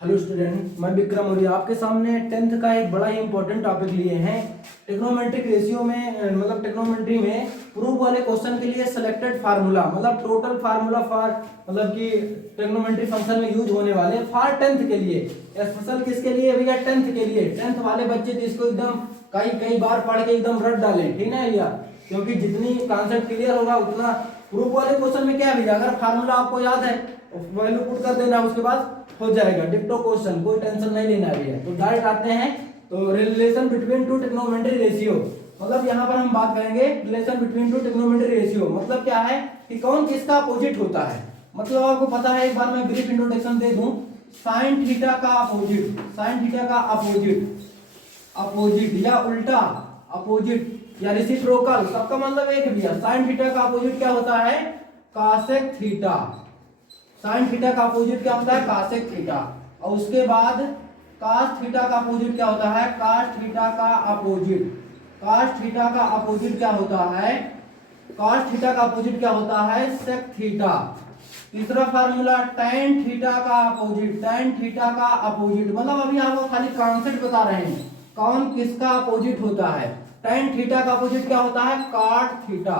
Hello student, मैं विक्रम और आपके सामने टेंथ का एक बड़ा ही इंपॉर्टेंट टॉपिक लिए हैं। टेक्नोमेट्रिक रेशियो में मतलब टेक्नोमेट्री में प्रूफ वाले क्वेश्चन के लिए सिलेक्टेड फार्मूला मतलब टोटल फार्मूला फॉर मतलब कि टेक्नोमेट्री फंक्शन में यूज होने वाले फॉर टेंथ के लिए, स्पेशल किसके लिए भैया? टेंथ के लिए। टेंथ वाले बच्चे तो इसको एकदम कई बार पढ़ के एकदम रट डाले, ठीक है भैया, क्योंकि जितनी कॉन्सेप्ट क्लियर होगा उतना प्रूफ वाले क्वेश्चन में क्या है भैया, अगर फार्मूला आपको याद है वैल्यू पुट कर देना, उसके बाद हो जाएगा डिक्टो क्वेश्चन, कोई टेंशन नहीं लेना भी है। तो डायरेक्ट आते हैं। तो रिलेशन बिटवीन टू टेक्नोमेट्री रेशियो, मतलब यहाँ पर हम बात करेंगे रिलेशन बिटवीन टू टेक्नोमेट्री रेशियो मतलब क्या है कि कौन किसका अपोजिट होता है। मतलब आपको पता है, एक बार मैं ब्रीफ इंट्रोडक्शन दे दूं। साइन थीटा का अपोजिट, साइन थीटा का अपोजिट, अपोजिट या उल्टा अपोजिट या रेसिप्रोकल, सबका मतलब एक भैया। साइन थीटा का अपोजिट क्या होता है? Cosec theta. साइन थीटा का अपोजिट क्या होता है? Cosec theta. और उसके बाद कॉस थीटा का अपोजिट क्या होता है? कॉस थीटा का अपोजिट। कॉस थीटा का अपोजिट क्या होता है? कॉस थीटा का अपोजिट क्या होता है? Sec theta. तीसरा फार्मूला tan थीटा का अपोजिट, tan थीटा का अपोजिट मतलब अभी आपको खाली कॉन्सेप्ट बता रहे हैं कौन किसका अपोजिट होता है। tan थीटा का अपोजिट क्या होता है? cot theta.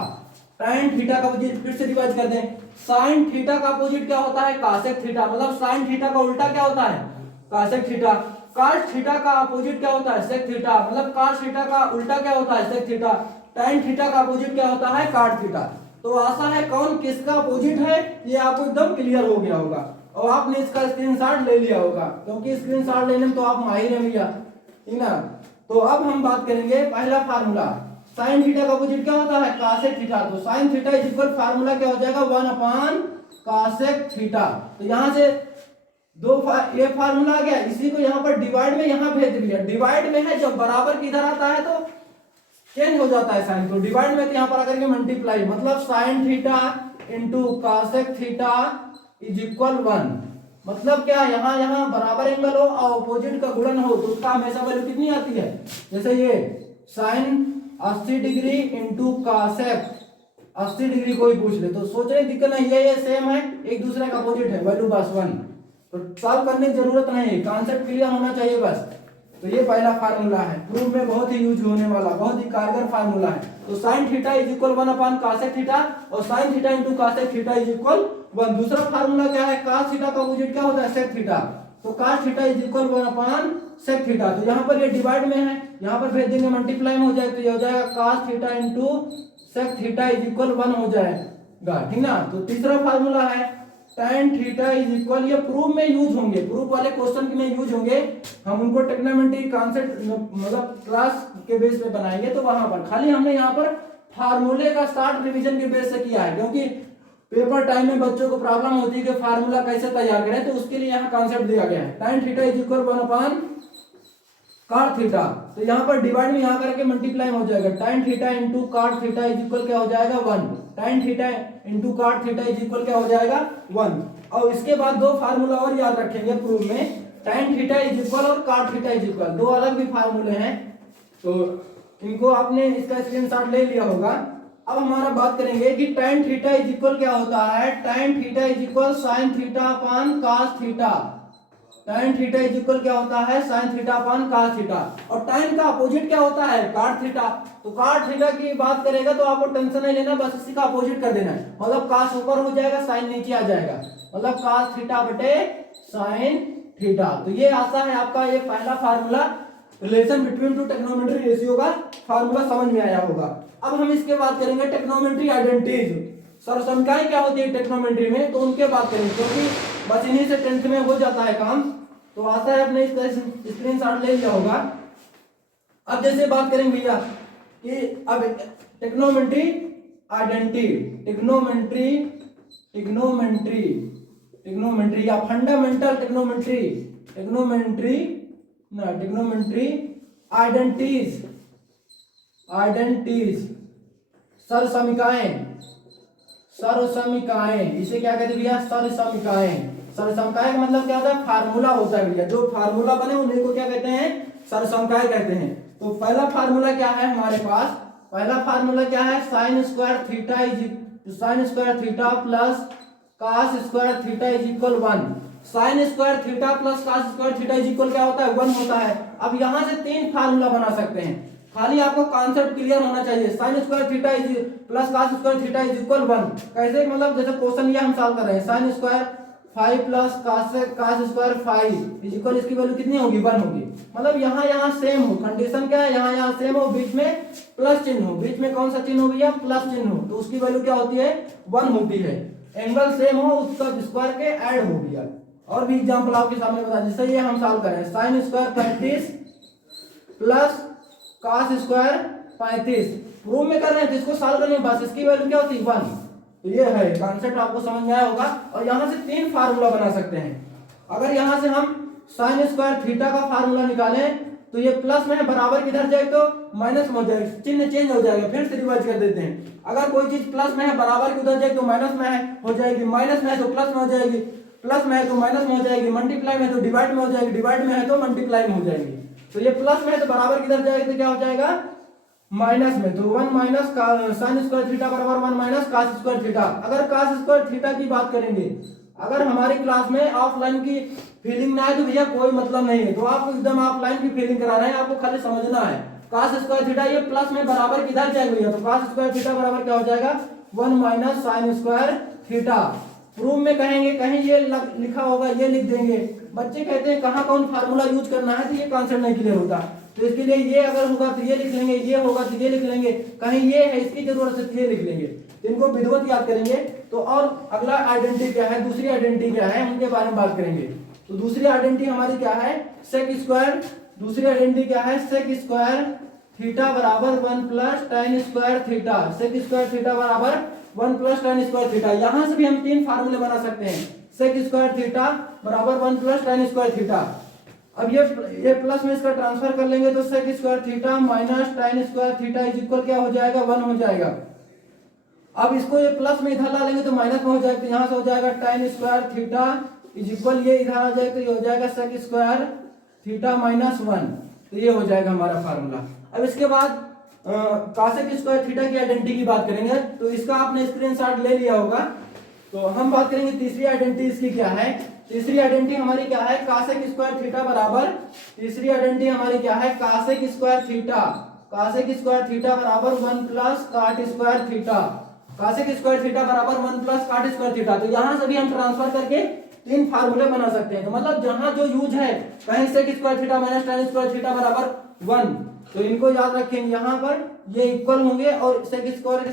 tan थीटा का अपोजिट फिर से रिवाइज कर दें, sin थीटा का अपोजिट क्या होता है? cosec theta. मतलब sin थीटा का उल्टा क्या होता है? cosec theta. cos थीटा का अपोजिट क्या होता है? sec theta. मतलब cos थीटा का उल्टा क्या होता है? sec theta. tan थीटा का अपोजिट क्या होता है? cot theta. तो आशा है कौन किसका अपोजिट है ये आपको एकदम क्लियर हो गया होगा और आपने इसका स्क्रीनशॉट ले लिया होगा, क्योंकि स्क्रीनशॉट लेने में तो आप माहिर हैं भैया, ठीक ना। तो अब हम बात करेंगे पहला फार्मूला। साइन थीटा का अपोजिट क्या होता है? Cosec theta. तो sine theta is equal formula क्या हो जाएगा? 1 कॉसेक थीटा। तो यहां से ये फार्मूला आ गया, इसी को यहां पर डिवाइड में यहां भेज दिया। डिवाइड में है, जब बराबर किधर आता है तो चेंज हो जाता है साइन। तो डिवाइड में यहां पर आकर के मल्टीप्लाई, मतलब sign theta into cosec theta is equal 1। मतलब क्या, यहां यहां बराबर एंगल हो और अपोजिट का गुणन हो तो उसका हमेशा वैल्यू कितनी आती है? जैसे ये sine 80 degree into cosec 80 degree कोई पूछ ले तो सोचने की दिक्कत नहीं है, ये सेम है, एक दूसरे का अपोजिट है, वैल्यू बस 1। तो सॉल्व करने की जरूरत नहीं है, कॉन्सेप्ट क्लियर होना चाहिए बस। तो ये पहला फार्मूला है, प्रूफ में बहुत ही यूज होने वाला, बहुत ही कारगर फार्मूला है। तो sine theta is equal 1 cosec theta और sine theta into cosec theta is equal 1। दूसरा फार्मूला क्या है? cos थीटा का अपोजिट क्या होता है? sec theta. तो cos theta is equal 1 sec theta. तो यहाँ पर ये डिवाइड में है, यहाँ पर भेज देंगे मल्टीप्लाई में हो जाएगा, तो ये हो जाएगा cos theta into sec theta is equal 1 हो जाएगा, ठीक ना। तो तीसरा फार्मूला है tan थीटा इज इक्वल, ये प्रूफ में यूज होंगे, प्रूफ वाले क्वेश्चन में यूज होंगे, हम उनको टेक्नोमेट्री कॉन्सेप्ट मतलब क्लास के बेस पे बनाएंगे। तो वहां पर खाली हमने यहाँ पर फार्मूले का स्टार्ट रिवीजन के बेस से किया है, क्योंकि पेपर टाइम में बच्चों को प्रॉब्लम होती है कि फार्मूला कैसे तैयार करें, तो उसके लिए यहाँ कॉन्सेप्ट दिया गया है। tan theta is equal 1 cot theta. तो यहाँ पर डिवाइड में यहाँ करके मल्टीप्लाई हो जाएगा, tan theta into cot theta is equal क्या हो जाएगा? 1। tan theta into cot theta is equal क्या हो जाएगा? 1। और इसके बाद दो फार्मूला और याद रखेंगे प्रूफ में, tan थीटा इज इक्वल और cot थीटा इज इक्वल, दो अलग भी फार्मूले हैं, तो इनको आपने इसका स्क्रीनशॉट ले लिया होगा। अब हमारा बात करेंगे कि tan थीटा इज इक्वल क्या होता है? tan theta is equal sin theta upon cos theta. tan theta is equal क्या होता है? sin theta upon cos theta. और tan का अपोजिट क्या होता है? cot theta. तो cot थीटा की बात करेगा तो आपको टेंशन नहीं लेना, बस इसी का अपोजिट कर देना है, मतलब cos ऊपर हो जाएगा, sin नीचे आ जाएगा, मतलब cos थीटा बटे sin थीटा। तो ये आशा है आपका ये पहला formula relation between two टेक्नोमेट्री ratio का फार्मूला समझ में आया होगा। अब हम इसके बात करेंगे टेक्नोमेट्री आइडेंटिटीज, सर्वसंख्याएं क्या होती है टेक्नोमेट्री में, तो उनके बात करेंगे, क्योंकि बस इन्हीं से टेंथ में हो जाता है काम। तो आशा है आपने इसका स्क्रीनशॉट ले लिया होगा। अब जैसे बात करेंगे भैया कि अब टेक्नोमेट्री आइडेंटिटी, टेक्नोमेट्री टेक्नोमेट्री टेक्नोमेट्री या फंडामेंटल टेक्नोमेट्री, टेक्नोमेट्री ना टेक्नोमेट्री आइडेंटिटीज, आइडेंटिटीज सर्वसमीकाएं, सर्वसमीकाएं, इसे क्या कहते हैं भैया? सर्वसमीकाएं। सर्वसमीकाएं का मतलब क्या होता है? फार्मूला होता है भैया, जो फार्मूला बने उन्हीं को क्या कहते हैं? सर्वसमीकाएं कहते हैं। तो पहला फार्मूला क्या है हमारे पास? पहला फार्मूला क्या है? Sine square theta is sine square theta plus cos square theta is equal 1। Sine square theta plus cos square theta is equal क्या होता है 1 होता है। अब यहाँ से 3 फार्मूला बना सकते हैं, खाली आपको कॉन्सेप्ट क्लियर होना चाहिए। Sine square theta is plus cos square theta is equal 1 कैसे, मतलब जैसे क्वेश्चन ये हम सॉल्व कर रहे हैं, sine square 5 plus cos square 5 is equal, इसकी वैल्यू कितनी होगी 1 होगी। मतलब यहाँ सेम हो, कंडीशन क्या है, यहाँ सेम हो, बीच में प्लस चिन्ह हो, बीच में कौन सा चिन्ह हो भैया, प्लस चिन्ह हो, तो उसकी वैल्यू क्या होती है 1 होती है। एंगल सेम हो, उसका स्क्वायर के ऐड हो गया। और भी एग्जांपल आपके सामने बता, जैसे ये हम सॉल्व करें, sine square 35 plus cos square 35 proof में कर रहे हैं, तो इसको सॉल्व करने के बाद इसकी वैल्यू क्या होती है 1। तो ये है कॉन्सेप्ट, आपको समझ में आया होगा। और यहाँ से 3 फार्मूला बना सकते हैं। अगर यहाँ से हम साइन स्क्वायर थीटा का फार्मूला निकालें तो ये प्लस में है, बराबर किधर जाए तो माइनस में हो जाएगा, चिन्ह चेंज हो जाएगा, फिर से रिवर्स कर देते हैं। अगर कोई चीज प्लस में है बराबर की उधर जाए तो माइनस में है हो जाएगी, माइनस में है तो प्लस में हो जाएगी, प्लस में है तो माइनस में हो जाएगी, मल्टीप्लाई में है तो डिवाइड में हो जाएगी, डिवाइड में है तो मल्टीप्लाई में हो जाएगी। तो ये प्लस में है तो बराबर किधर जाएगा तो क्या हो जाएगा माइनस में, तो 1 माइनस साइन स्क्वायर थीटा बराबर 1 माइनस कॉस स्क्वायर थीटा। अगर कॉस स्क्वायर थीटा की बात करेंगे, अगर हमारी क्लास में ऑफलाइन की फीलिंग ना है तो भैया कोई मतलब नहीं है, तो आपको एकदम ऑफलाइन की फीलिंग करा रहे हैं, आपको खाली समझना है। कॉस स्क्वायर थीटा ये प्लस में बराबर किधर जाएगा भैया, तो कॉस स्क्वायर थीटा बराबर क्या हो जाएगा 1 minus sine square theta. Proof में कहेंगे कहीं ये लिखा होगा ये लिख देंगे, बच्चे कहते हैं कहाँ कौन फार्मूला यूज करना है, तो ये कॉन्सेप्ट नहीं क्लियर होता, तो इसके लिए ये अगर होगा तो ये लिख लेंगे, ये होगा तो ये लिख लेंगे, कहीं ये है इसकी जरूरत है तो ये लिख लेंगे, इनको विधिवत याद करेंगे। तो और अगला आइडेंटिटी क्या है, दूसरी आइडेंटिटी क्या है, उनके बारे में बात करेंगे। तो दूसरी आइडेंटिटी हमारी क्या है सेक स्क्वायर, दूसरी आइडेंटिटी क्या है सेक स्क्वायर थीटा बराबर 1 plus tan square theta, sec square theta बराबर 1 प्लस tan स्क्वायर थीटा। यहां से भी हम 3 फार्मूले बना सकते हैं, सेक स्क्वायर थीटा बराबर 1 प्लस tan स्क्वायर थीटा। अब ये प्लस में इसका ट्रांसफर कर लेंगे तो sec square theta minus tan square theta is equal क्या हो जाएगा 1 हो जाएगा। अब इसको ये प्लस में इधर ला लेंगे तो माइनस में हो जाएगा, तो यहाँ से हो जाएगा tan square theta is equal, ये इधर आ जाएगा तो ये हो जाएगा सेक स्क्वायर थीटा माइनस 1, तो ये हो जाएगा हमारा फार्मूला। अब इसके बाद कॉसेक स्क्वायर थीटा की आइडेंटिटी की बात करेंगे, तो इसका आपने स्क्रीनशॉट ले लिया होगा। तो हम बात करेंगे तीसरी आइडेंटिटी इसकी क्या है, तीसरी आइडेंटिटी हमारी क्या है कॉसेक स्क्वायर थीटा बराबर, तीसरी आइडेंटिटी हमारी क्या है cosec square theta, cosec square theta बराबर 1 plus cot square theta, cosec square theta बराबर 1 प्लस कॉट स्क्वायर थीटा। तो यहां से भी हम ट्रांसफर करके 3 फार्मूले बना सकते हैं। तो मतलब जहां जो यूज है, कहीं sec square theta minus tan square theta बराबर 1, तो इनको याद रखेंगे, यहाँ पर ये इक्वल होंगे और सेक स्क्वायर के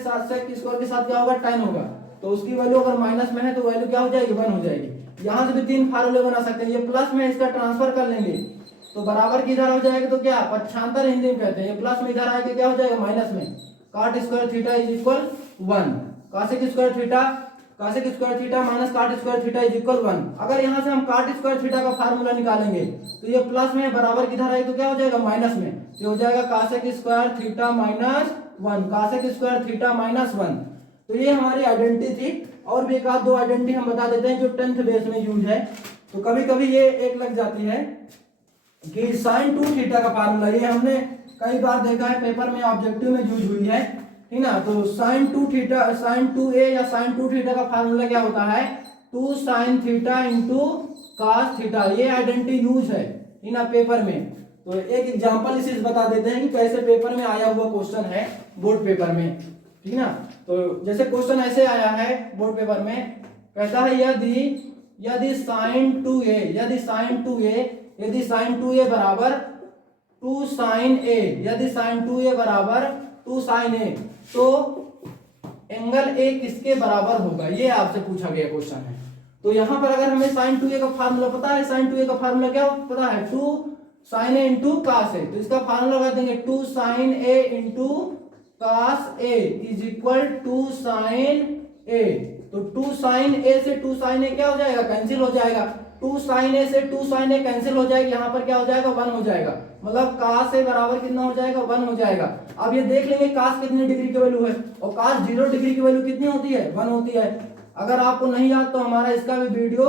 साथ क्या होगा tan होगा, तो उसकी वैल्यू अगर माइनस में है तो वैल्यू क्या हो जाएगी 1 हो जाएगी। यहाँ से भी 3 फार्मूले बना सकते हैं, ये प्लस में इसका ट्रांसफर कर लेंगे तो बराबर की इधर हो जाएगा, तो क्या पक्षांतर हिंदी में कहते हैं, ये प्लस में इधर आएगा क्या हो जाएगा माइनस में, cot square theta is equal 1, cosec square theta minus cot square theta is equal 1। अगर यहाँ से हम कॉट स्क्वायर थीटा का फार्मूला निकालेंगे तो ये प्लस में बराबर किधर आएगा तो क्या हो जाएगा माइनस में, तो हो जाएगा cosec square theta minus 1, cosec square theta minus 1। तो ये हमारी आइडेंटिटी थी। और भी एक आध 2 आइडेंटिटी हम बता देते हैं जो 10th बेस में यूज है। तो कभी कभी ये एक लग जाती है कि साइन 2 थीटा का फार्मूला, ये हमने कई बार देखा है पेपर में, ऑब्जेक्टिव में यूज हुई है, ठीक ना। तो साइन 2 थीटा, साइन 2a या साइन 2 थीटा का फार्मूला क्या होता है 2 sign theta into cos theta, ये आइडेंटिटी यूज है ना पेपर में। तो एक एग्जांपल इसे बता देते हैं कि कैसे पेपर में आया हुआ क्वेश्चन है बोर्ड पेपर में, ठीक ना। तो जैसे क्वेश्चन ऐसे आया है बोर्ड पेपर में, कहता है यदि साइन 2a, यदि साइन 2a बराबर 2 साइन a, यदि साइन 2a बराबर 2 साइन a, तो एंगल a किसके बराबर होगा, ये आपसे पूछा गया क्वेश्चन है। तो यहां पर अगर हमें साइन 2a का फार्मूला पता है, साइन 2a का फार्मूला क्या पता है 2 sine a into cos a, तो इसका फार्मूला लगा देंगे 2 sine a into cos a is equal 2 sine a। तो 2 साइन a से 2 साइन a क्या हो जाएगा कैंसिल हो जाएगा, 2 साइन a से 2 साइन a कैंसिल हो जाएगा, यहाँ पर क्या हो जाएगा 1 हो जाएगा, मतलब cos a बराबर कितना हो जाएगा 1 हो जाएगा। अब ये देख लेंगे cos कितने डिग्री की वैल्यू है, और cos 0 डिग्री की वैल्यू कितनी होती है 1 होती है। अगर आपको नहीं याद तो हमारा इसका भी वीडियो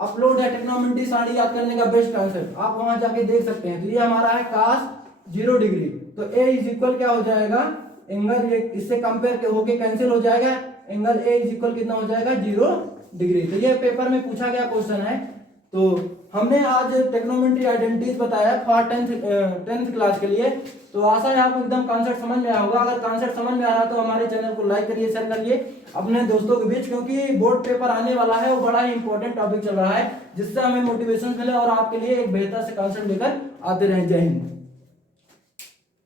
अपलोड है, ट्रिग्नोमेट्री सारी याद करने का बेस्ट कॉन्सेप्ट, आप वहां जाके देख सकते हैं। तो ये हमारा है cos 0 डिग्री, तो a इज इक्वल क्या हो जाएगा एंगल, ये इससे कंपेयर होके कैंसिल हो जाएगा, एंगल a इज इक्वल कितना हो जाएगा 0 डिग्री। तो ये पेपर में पूछा गया क्वेश्चन है। तो हमने आज टेक्नोमेट्री आइडेंटिटीज बताया फॉर टेंथ क्लास के लिए। तो आशा है आपको एकदम कॉन्सेप्ट समझ में आया होगा। अगर कॉन्सेप्ट समझ में आया तो हमारे चैनल को लाइक करिए, शेयर करिए अपने दोस्तों के बीच, क्योंकि बोर्ड पेपर आने वाला है, वो बड़ा ही इंपॉर्टेंट टॉपिक चल रहा है, जिससे हमें मोटिवेशन मिले और आपके लिए एक बेहतर से कॉन्सेप्ट लेकर आते रहे। जय हिंद।